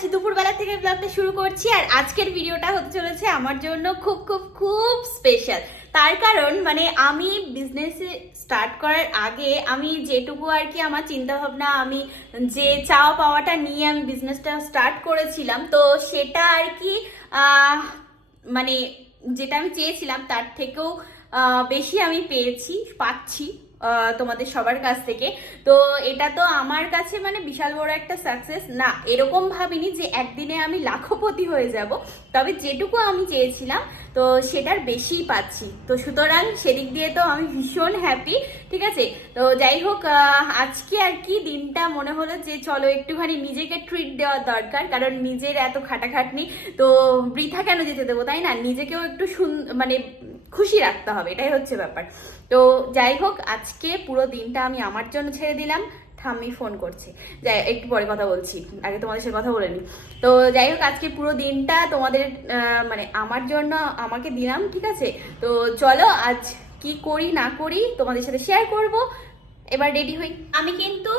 আজ দুপুরবেলা থেকে ব্লগটা শুরু করছি আর আজকের ভিডিওটা হতে চলেছে আমার জন্য খুব খুব খুব স্পেশাল তার কারণ মানে আমি বিজনেসে স্টার্ট করার আগে আমি যেটুকু আর কি আমার চিন্তা ভাবনা আমি যে চাওয়া পাওয়াটা নিয়ে আমি বিজনেসটা স্টার্ট করেছিলাম, তো সেটা আর কি মানে যেটা আমি চেয়েছিলাম তার থেকেও বেশি আমি পেয়েছি, পাচ্ছি। তোমাদের সবার কাছ থেকে। তো এটা তো আমার কাছে মানে বিশাল বড় একটা সাকসেস না, এরকম ভাবিনি যে একদিনে আমি লাখপতি হয়ে যাব। তবে যেটুকু আমি চেয়েছিলাম, তো সেটার বেশিই পাচ্ছি। তো সুতরাং সেদিক দিয়ে তো আমি ভীষণ হ্যাপি ঠিক আছে? তো যাই হোক আজকে আর কি দিনটা মনে হলো যে চলো একটুখানি নিজেকে ট্রিট দেওয়ার দরকার। কারণ নিজের এত খাটাখাটনি, তো বৃথা কেন যেতে দেবো, তাই না? নিজেকেও একটু মানে খুশি রাখতে হবে, এটাই হচ্ছে ব্যাপার। তো যাই হোক, আজকে পুরো দিনটা আমি আমার জন্য ছেড়ে দিলাম, ঠাম্মি ফোন করছে। যাই, একটু পরে কথা বলছি, আগে তোমাদের সাথে কথা বলে নি তো যাই হোক, আজকে পুরো দিনটা তোমাদের মানে আমার জন্য আমাকে দিলাম, ঠিক আছে? তো চলো, আজ কি করি, না করি তোমাদের সাথে শেয়ার করব। এবার রেডি হই। আমি কিন্তু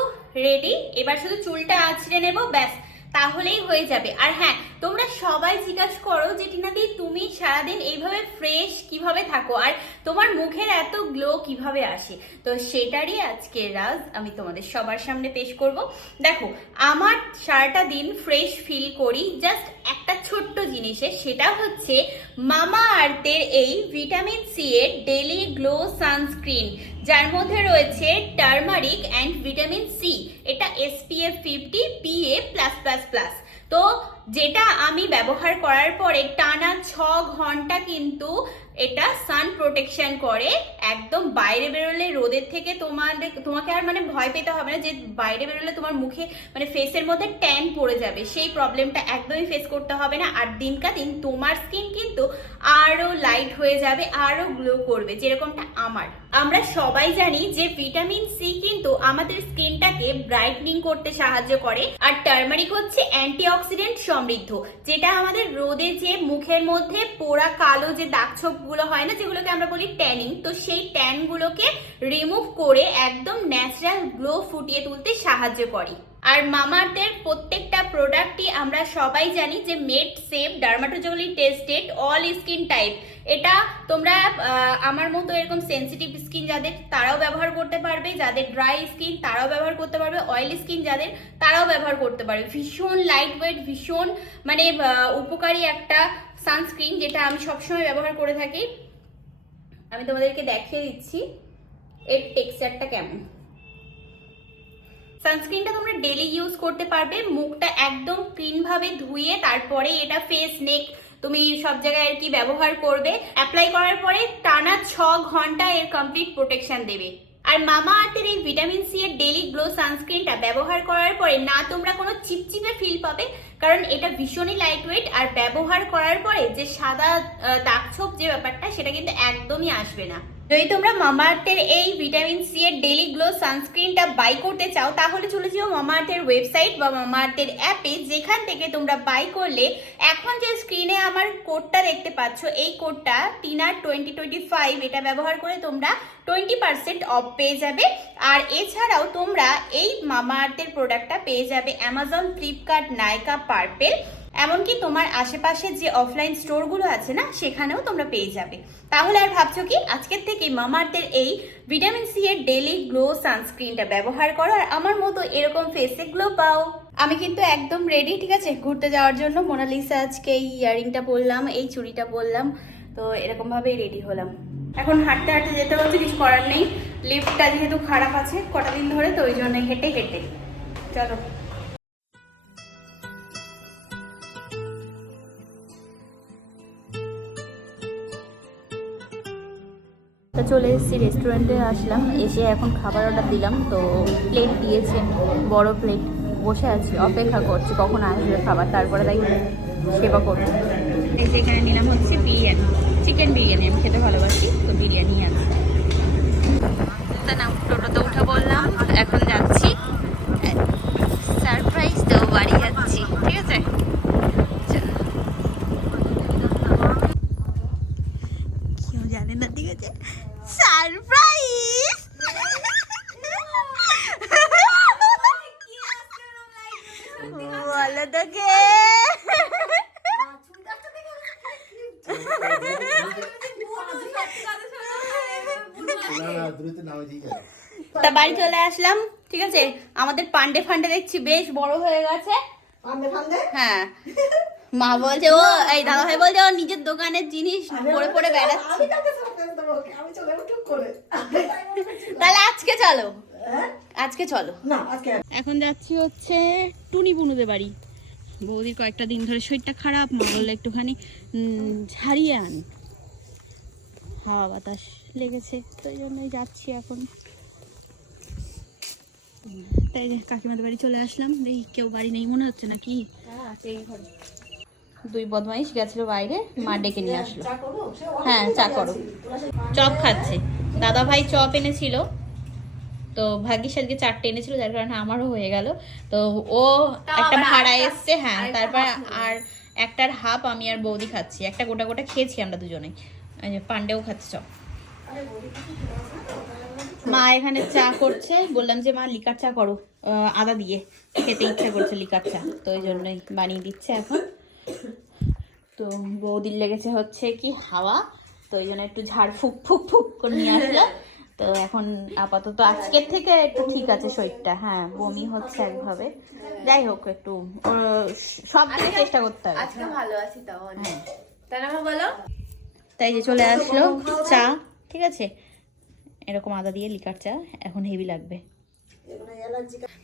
রেডি এবার শুধু চুলটা আঁচড়ে নেব, ব্যাস। তাহলেই হয়ে যাবে। আর হ্যাঁ তোমরা সবাই জিজ্ঞাসা করো যে, টিনাদি, তুমি সারাদিন এইভাবে ফ্রেশ কীভাবে থাকো? আর তোমার মুখের এত গ্লো কীভাবে আসে? তো সেটারই আজকে রাজ আমি তোমাদের সবার সামনে পেশ করব। দেখো, আমার সারাটা দিন ফ্রেশ ফিল করি জাস্ট ছোট্ট জিনিসে, সেটা হচ্ছে মামা আর্থের এই ভিটামিন সি এর ডেলি গ্লো সানস্ক্রিন যার মধ্যে রয়েছে টার্মারিক অ্যান্ড ভিটামিন সি এটা SPF fifty PA plus plus plus তো যেটা আমি ব্যবহার করার পরে টানা ছ ঘণ্টা কিন্তু এটা সান প্রোটেকশন করে। একদম বাইরে বেরোলে রোদের থেকে তোমাদের, তোমাকে আর মানে ভয় পেতে হবে না যে বাইরে বেরোলে তোমার মুখে মানে ফেসের মধ্যে ট্যান পড়ে যাবে। সেই প্রবলেমটা একদমই ফেস করতে হবে না। আর দিনকা দিন তোমার স্কিন কিন্তু আরও লাইট হয়ে যাবে, আরও গ্লো করবে, যেরকমটা আমার। আমরা সবাই জানি যে ভিটামিন সি কিন্তু আমাদের স্কিনটাকে ব্রাইটনিং করতে সাহায্য করে। আর টার্মারিক হচ্ছে অ্যান্টিঅক্সিডেন্ট সমৃদ্ধ, যেটা আমাদের রোদে যে মুখের মধ্যে পোড়া কালো যে দাগ ছোপগুলো হয় না, যেগুলোকে আমরা বলি ট্যানিং তো সেই ট্যান গুলোকে রিমুভ করে একদম ন্যাচারাল গ্লো ফুটিয়ে তুলতে সাহায্য করে। আর মামাদের প্রত্যেকটা প্রোডাক্টই আমরা সবাই জানি যে made safe dermatologically tested all skin type এটা তোমরা আমার মতো এরকম সেনসিটিভ স্কিন যাদের, তারাও ব্যবহার করতে পারবে। যাদের ড্রাই স্কিন তারাও ব্যবহার করতে পারবে। অয়েল স্কিন যাদের, তারাও ব্যবহার করতে পারবে। ভীষণ লাইট ওয়েট ভীষণ মানে উপকারী একটা সানস্ক্রিন যেটা আমি সবসময় ব্যবহার করে থাকি। আমি তোমাদেরকে দেখিয়ে দিচ্ছি, এর টেক্সচারটা কেমন। সানস্ক্রিনটা তোমরা ডেলি ইউজ করতে পারবে। মুখটা একদম ক্লিন ভাবে ধুয়ে তারপরে এটা ফেস নেক তুমি সব জায়গায় আর কি ব্যবহার করবে। অ্যাপ্লাই করার পরে টানা ছ ঘণ্টা এর কমপ্লিট প্রোটেকশন দেবে। আর মামা আর্থের এই ভিটামিন সি এর ডেলি গ্লো সানস্ক্রিনটা ব্যবহার করার পরে না তোমরা কোনো চিপচিপে ফিল পাবে, কারণ এটা ভীষণই লাইট ওয়েট আর ব্যবহার করার পরে যে সাদা দাগছোপ যে ব্যাপারটা, সেটা কিন্তু একদমই আসবে না। যদি তোমরা মামাআর্থের এই ভিটামিন সি এর ডেলি গ্লো সানস্ক্রিনটা বাই করতে চাও, তাহলে চলে যেও মামাআর্থের ওয়েবসাইট বা মামাআর্থের অ্যাপে যেখান থেকে তোমরা বাই করলে এখন যে স্ক্রিনে আমার কোডটা দেখতে পাচ্ছ, এই কোডটা টিনার টোয়েন্টি টোয়েন্টি ফাইভ এটা ব্যবহার করে তোমরা টোয়েন্টি পার্সেন্ট অফ পেয়ে যাবে। আর এছাড়াও তোমরা এই মামাআর্থের প্রোডাক্টটা পেয়ে যাবে অ্যামাজন ফ্লিপকার্ট নাইকা পার্পেল এমনকি তোমার আশেপাশে যে অফলাইন স্টোরগুলো আছে না, সেখানেও তোমরা পেয়ে যাবে। তাহলে আর ভাবছ কি? আজকের থেকে মামার্থের এই ভিটামিন সি এর ডেলি গ্লো সানস্ক্রিনটা ব্যবহার করো আর আমার মতো এরকম ফেসে গ্লো পাও। আমি কিন্তু একদম রেডি ঠিক আছে? ঘুরতে যাওয়ার জন্য মোনালিসা আজকে এই ইয়ারিংটা পরলাম, এই চুড়িটা পরলাম, তো এরকম ভাবেই রেডি হলাম। এখন হাঁটতে হাঁটতে যেতে হচ্ছে, কিছু করার নেই। লিফটটা যেহেতু খারাপ আছে, কটা দিন ধরে, তো ওই জন্য হেঁটে হেঁটে। চলো। তো চলে এসেছি রেস্টুরেন্টে আসলাম। এসে এখন খাবার অর্ডার দিলাম। তো প্লেট দিয়েছে বড় প্লেট বসে আছি অপেক্ষা করছি কখন আসবে খাবার। তারপরে তাই সেবা করব। এখানে নিলাম হচ্ছে বিরিয়ানি। চিকেন বিরিয়ানি আমি খেতে ভালোবাসি তো বিরিয়ানি আছে। তা না টোটোতে উঠে বললাম এখন যাচ্ছি। সারপ্রাইজ তো বাড়ি যাচ্ছি ঠিক আছে চলো। কেউ জানে না ঠিক আছে সারপ্রাইজ বলো তো কে না না দ্রুত নামে দিয়ে যাবে তা বাড়ি চলে আসলাম ঠিক আছে? আমাদের পান্ডে ফান্ডে দেখছি বেশ বড় হয়ে গেছে। হ্যাঁ। মা বলছে ও এই দাদা ভাই বলছে ও নিজের দোকানের জিনিস পরে পরে বেড়াচ্ছে। তাহলে আজকে চলো। হ্যাঁ? আজকে চলো। এখন যাচ্ছি হচ্ছে টুনি বুনুদের বাড়ি। বৌদির কয়েকটা দিন ধরে শরীরটা খারাপ মা বলল একটুখানি উম, ঝাড়িয়ে আন। হাওয়া বাতাস। লেগেছে তো এই জন্যই যাচ্ছি এখন। তাই যে কাকিমাদের বাড়ি চলে আসলাম দেখি কেউ বাড়ি নেই মনে হচ্ছে নাকি? দুই বদমাইশ গেছিল বাইরে মা ডেকে নিয়ে আসলো। চা করব সে হ্যাঁ চা করো। চপ খাচ্ছে। দাদা ভাই চপ এনেছিল তো ভাগ্যিস আজকে চারটে এনেছিল যার কারণে আমারও হয়ে গেল। তো ও একটা ভাড়া এসছে হ্যাঁ তারপর আর একটার হাফ আমি আর বৌদি খাচ্ছি। একটা গোটা গোটা খেয়েছি আমরা দুজনেই। পান্ডেও খাচ্ছে চপ। মা এখানে চা করছে। বললাম যে মা লিকার চা করো। আদা দিয়ে। খেতে ইচ্ছা করছে লিকার চা। তো ওই জন্যই বানিয়ে দিচ্ছে এখন। তো বৌদির লেগেছে হচ্ছে কি হাওয়া। তো ওই জন্য একটু ঝাড় ফুক ফুক ফুক করে নিয়ে আসলো তো এখন আপাতত আজকের থেকে একটু ঠিক আছে শরীরটা। হ্যাঁ বমি হচ্ছে একভাবে। যাই হোক একটু সব চেষ্টা করতে হবে। আজকে ভালো আছি তাও তাই বলো। তাই যে চলে আসলো চা। ঠিক আছে? এরকম আদা দিয়ে লিকার চা এখন হেভি লাগবে।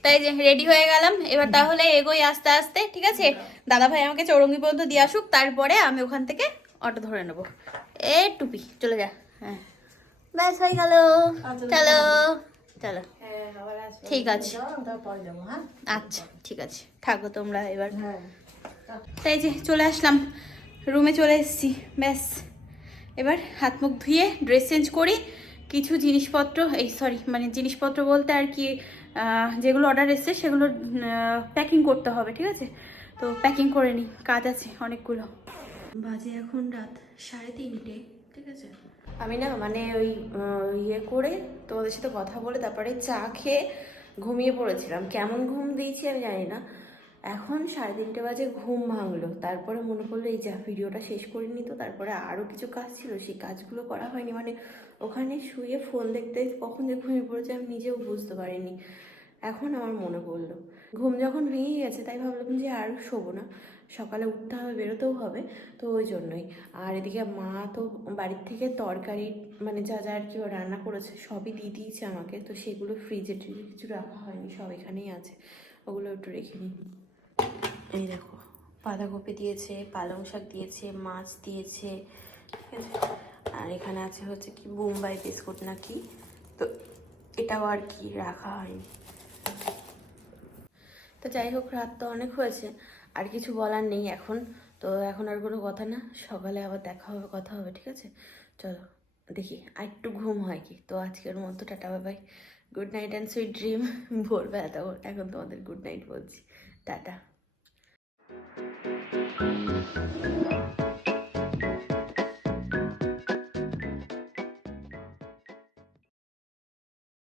তাই যে রেডি হয়ে গেলাম। এবার তাহলে এগোই আস্তে আস্তে ঠিক আছে? দাদা ভাই আমাকে চৌরঙ্গি পর্যন্ত দিয়ে আসুক তারপরে আমি ওখান থেকে অটো ধরে নেব। এ টুপি চলে যা। হ্যাঁ। ব্যাস হয়ে গেল। চলো। চলো। ঠিক আছে। হ্যাঁ? আচ্ছা ঠিক আছে। থাকো তোমরা এবার। হ্যাঁ। তাই যে চলে আসলাম। রুমে চলে এসেছি। ব্যাস। এবার হাত মুখ ধুয়ে ড্রেস চেঞ্জ করি কিছু জিনিসপত্র, এই সরি মানে জিনিসপত্র বলতে আর কি যেগুলো অর্ডার এসছে সেগুলো প্যাকিং করতে হবে, ঠিক আছে? তো প্যাকিং করে নিই, কাজ আছে অনেকগুলো। বাজে এখন রাত সাড়ে তিনটে, ঠিক আছে? আমি না মানে ওই ইয়ে করে তোমাদের সাথে কথা বলে তারপরে চা খেয়ে ঘুমিয়ে পড়েছিলাম। কেমন ঘুম দিয়েছি আমি জানি না। এখন সাড়ে তিনটে বাজে, ঘুম ভাঙলো। তারপরে মনে পড়ল, এই যা, ভিডিওটা শেষ করিনি তো, তারপরে আরও কিছু কাজ ছিল, সেই কাজগুলো করা হয়নি। মানে ওখানে শুয়ে ফোন দেখতে কখন যে ঘুমিয়ে পড়েছে আমি নিজেও বুঝতে পারিনি। এখন আমার মনে পড়ল। ঘুম যখন ভেঙে গেছে, তাই ভাবলাম যে আর শোবো না। সকালে উঠতে হবে, বেরোতেও হবে, তো ওই জন্যই। আর এদিকে মা তো বাড়ির থেকে তরকারি মানে যা যা আর কি রান্না করেছে, সবই দিয়ে দিয়েছে আমাকে, তো সেগুলো ফ্রিজে কিছু রাখা হয়নি, সব এখানেই আছে। ওগুলো একটু রেখে নিই এই দেখো, বাঁধাকপি দিয়েছে, পালং শাক দিয়েছে, মাছ দিয়েছে। আর এখানে আছে হচ্ছে কি, বোম্বাই বিস্কুট নাকি? তো এটাও আর কি রাখা হয়নি। তো যাই হোক, রাত তো অনেক হয়েছে, আর কিছু বলার নেই এখন। তো এখন আর কোনো কথা না, সকালে আবার দেখা হবে, কথা হবে, ঠিক আছে? চলো, দেখি, আর একটু ঘুম হয় কি। তো আজকের মতো, tata bye bye good night and sweet dream ভোরবেলা, তখন, এখন তোমাদের গুড নাইট বলছি। টাটা। Thank you.